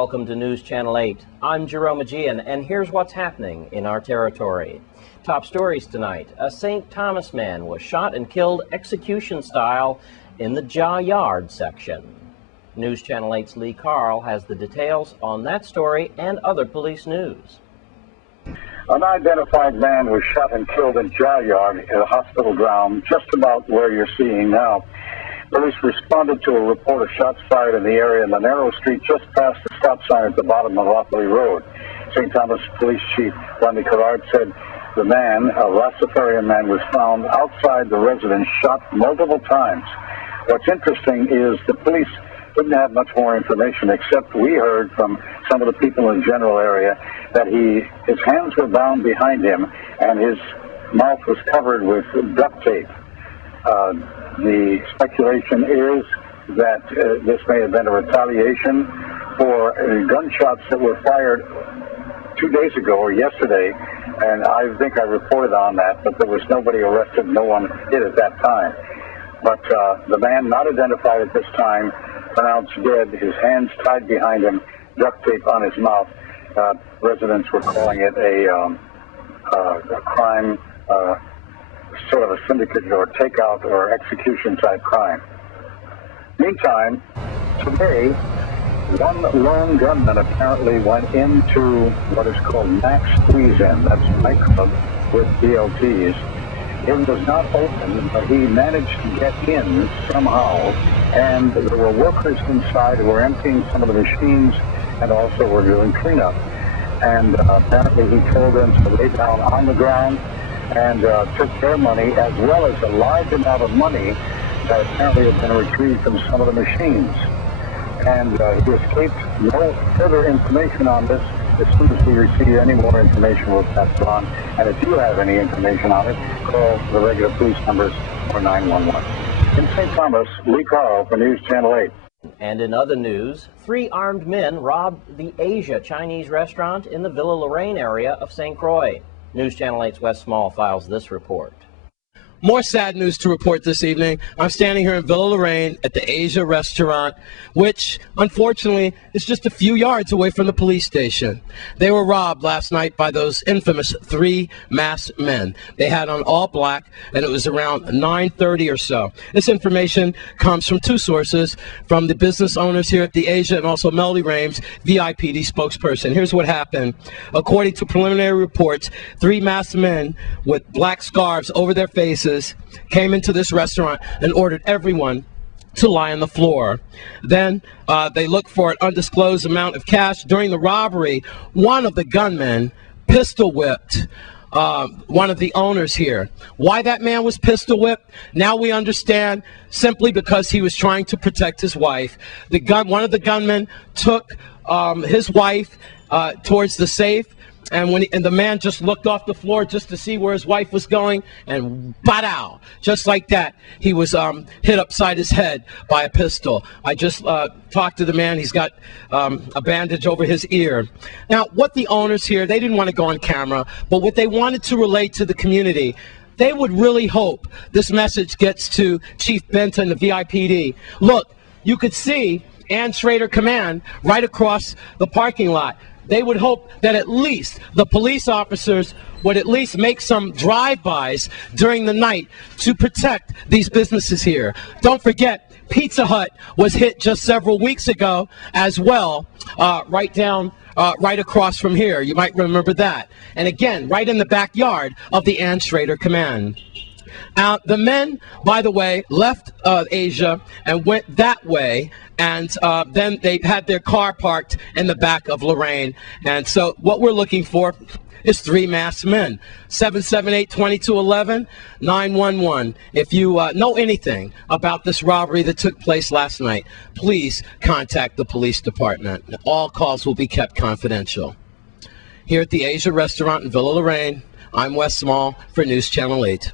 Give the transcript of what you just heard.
welcome to News Channel 8. I'm Jerome Aegean, and here's what's happening in our territory. Top stories tonight. A St. Thomas man was shot and killed execution style in the Jaw Yard section. News Channel 8's Lee Carl has the details on that story and other police news. An unidentified man was shot and killed in Jaw Yard at a hospital ground just about where you're seeing now. Police responded to a report of shots fired in the area in the narrow street just past the stop sign at the bottom of Lockley Road. St. Thomas Police Chief Wendy Collard said the man, a Rastafarian man, was found outside the residence, shot multiple times. What's interesting is the police didn't have much more information, except we heard from some of the people in the general area that his hands were bound behind him and his mouth was covered with duct tape. The speculation is that this may have been a retaliation for gunshots that were fired 2 days ago or yesterday, and I think I reported on that, but there was nobody arrested, no one hit at that time. But the man, not identified at this time, pronounced dead, his hands tied behind him, duct tape on his mouth. Residents were calling it a crime, sort of a syndicate or takeout or execution type crime. Meantime, today, one lone gunman apparently went into what is called Max Squeeze-In. That's a nightclub with BLTs. It was not open, but he managed to get in somehow, and there were workers inside who were emptying some of the machines and also were doing cleanup. And apparently he told them to lay down on the ground and took their money, as well as a large amount of money that apparently had been retrieved from some of the machines. And he escaped. No further information on this. As soon as we receive any more information, we'll pass it on. And if you have any information on it, call the regular police numbers or 911. In St. Thomas, Lee Carl for News Channel 8. And in other news, 3 armed men robbed the Asia Chinese restaurant in the Villa Lorraine area of St. Croix. News Channel 8's Wes Small files this report. More sad news to report this evening. I'm standing here in Villa Lorraine at the Asia restaurant, which, unfortunately, is just a few yards away from the police station. They were robbed last night by those infamous 3 masked men. They had on all black, and it was around 9:30 or so. This information comes from 2 sources, from the business owners here at the Asia and also Melody Rames, VIPD spokesperson. Here's what happened. According to preliminary reports, 3 masked men with black scarves over their faces came into this restaurant and ordered everyone to lie on the floor. Then they looked for an undisclosed amount of cash. During the robbery, one of the gunmen pistol whipped one of the owners here. Why that man was pistol whipped? Now we understand. Simply because he was trying to protect his wife. One of the gunmen took his wife towards the safe. And the man just looked off the floor just to see where his wife was going, and bada! Just like that, he was hit upside his head by a pistol. I just talked to the man. He's got a bandage over his ear. Now, what the owners here, they didn't want to go on camera, but what they wanted to relate to the community, they would really hope this message gets to Chief Benton, the VIPD. Look, you could see Ann Schrader Command right across the parking lot. They would hope that at least the police officers would at least make some drive-bys during the night to protect these businesses here. Don't forget, Pizza Hut was hit just several weeks ago as well, right across from here. You might remember that. And again, right in the backyard of the Ann Schrader Command. The men, by the way, left Asia and went that way, and then they had their car parked in the back of Lorraine. And so what we're looking for is 3 masked men. 778-2211, 911. If you know anything about this robbery that took place last night, please contact the police department. All calls will be kept confidential. Here at the Asia restaurant in Villa Lorraine, I'm Wes Small for News Channel 8.